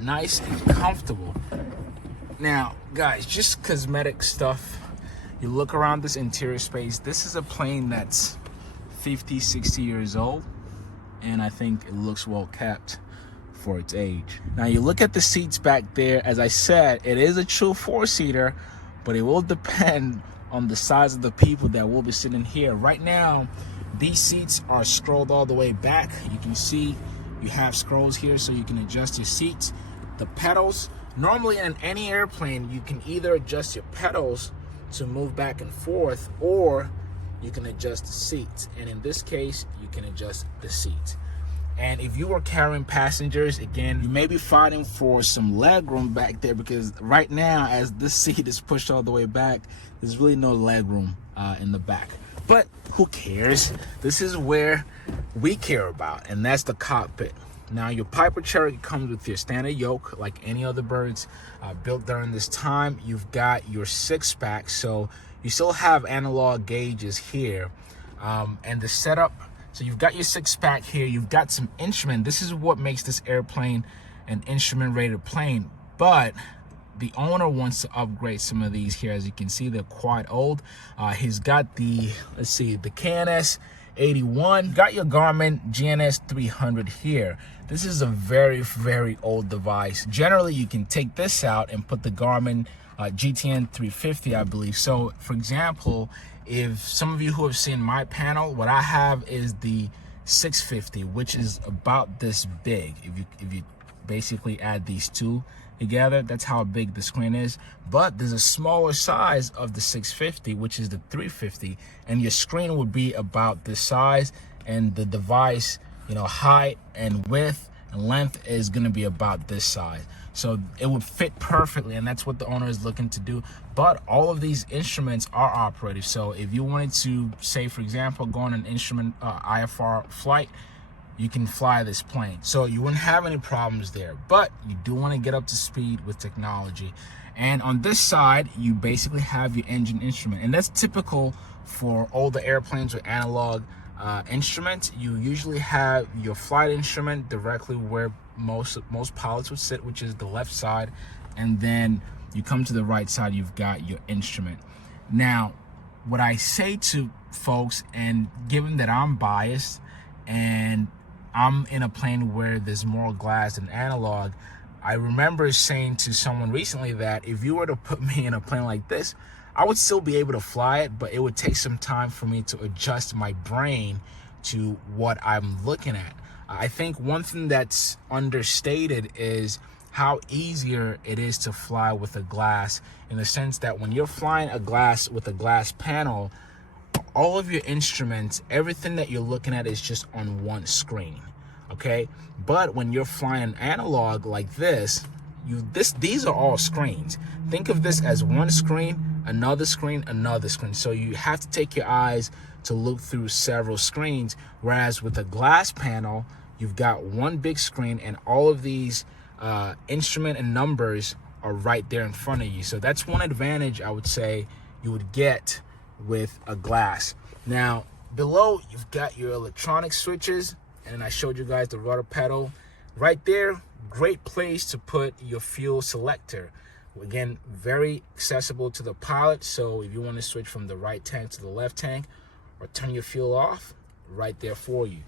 nice and comfortable. Now, guys, just cosmetic stuff. You look around this interior space. This is a plane that's 50, 60 years old, and I think it looks well kept for its age. Now, you look at the seats back there. As I said, it is a true four-seater, but it will depend on the size of the people that will be sitting here. Right now, these seats are scrolled all the way back. You can see you have scrolls here so you can adjust your seats. The pedals, normally in any airplane, you can either adjust your pedals to move back and forth, or you can adjust the seats. And in this case, you can adjust the seats. And if you are carrying passengers, again, you may be fighting for some leg room back there, because right now, as this seat is pushed all the way back, there's really no leg room in the back. But who cares? This is where we care about, and that's the cockpit. Now, your Piper Cherokee comes with your standard yoke, like any other birds built during this time. You've got your six-pack, so you still have analog gauges here. And the setup, so you've got your six-pack here. You've got some instrument. This is what makes this airplane an instrument-rated plane. But the owner wants to upgrade some of these here. As you can see, they're quite old. He's got the, let's see, the KNS 81. Got your Garmin GNS 300 here. This is a very, very old device. Generally, you can take this out and put the Garmin GTN 350, I believe. So, for example, if some of you who have seen my panel, what I have is the 650, which is about this big. If you basically add these two together, that's how big the screen is. But there's a smaller size of the 650, which is the 350, and your screen would be about this size, and the device, you know, height and width and length is going to be about this size. So it would fit perfectly, and that's what the owner is looking to do. But all of these instruments are operative. So if you wanted to, say, for example, go on an instrument IFR flight, you can fly this plane. So you wouldn't have any problems there. But you do want to get up to speed with technology. And on this side, you basically have your engine instrument. And that's typical for older airplanes with analog instruments. You usually have your flight instrument directly where most pilots would sit, which is the left side. And then you come to the right side, you've got your instrument. Now, what I say to folks, and given that I'm biased and I'm in a plane where there's more glass than analog, I remember saying to someone recently that if you were to put me in a plane like this, I would still be able to fly it, but it would take some time for me to adjust my brain to what I'm looking at. I think one thing that's understated is how easier it is to fly with a glass, in the sense that when you're flying a glass with a glass panel, all of your instruments, everything that you're looking at is just on one screen, okay? But when you're flying analog like this, these are all screens. Think of this as one screen, another screen, another screen. So you have to take your eyes to look through several screens, whereas with a glass panel, you've got one big screen, and all of these instrument and numbers are right there in front of you. So that's one advantage I would say you would get with a glass. Now, below, you've got your electronic switches, and I showed you guys the rudder pedal. Right there, great place to put your fuel selector. Again, very accessible to the pilot, so if you want to switch from the right tank to the left tank or turn your fuel off, right there for you.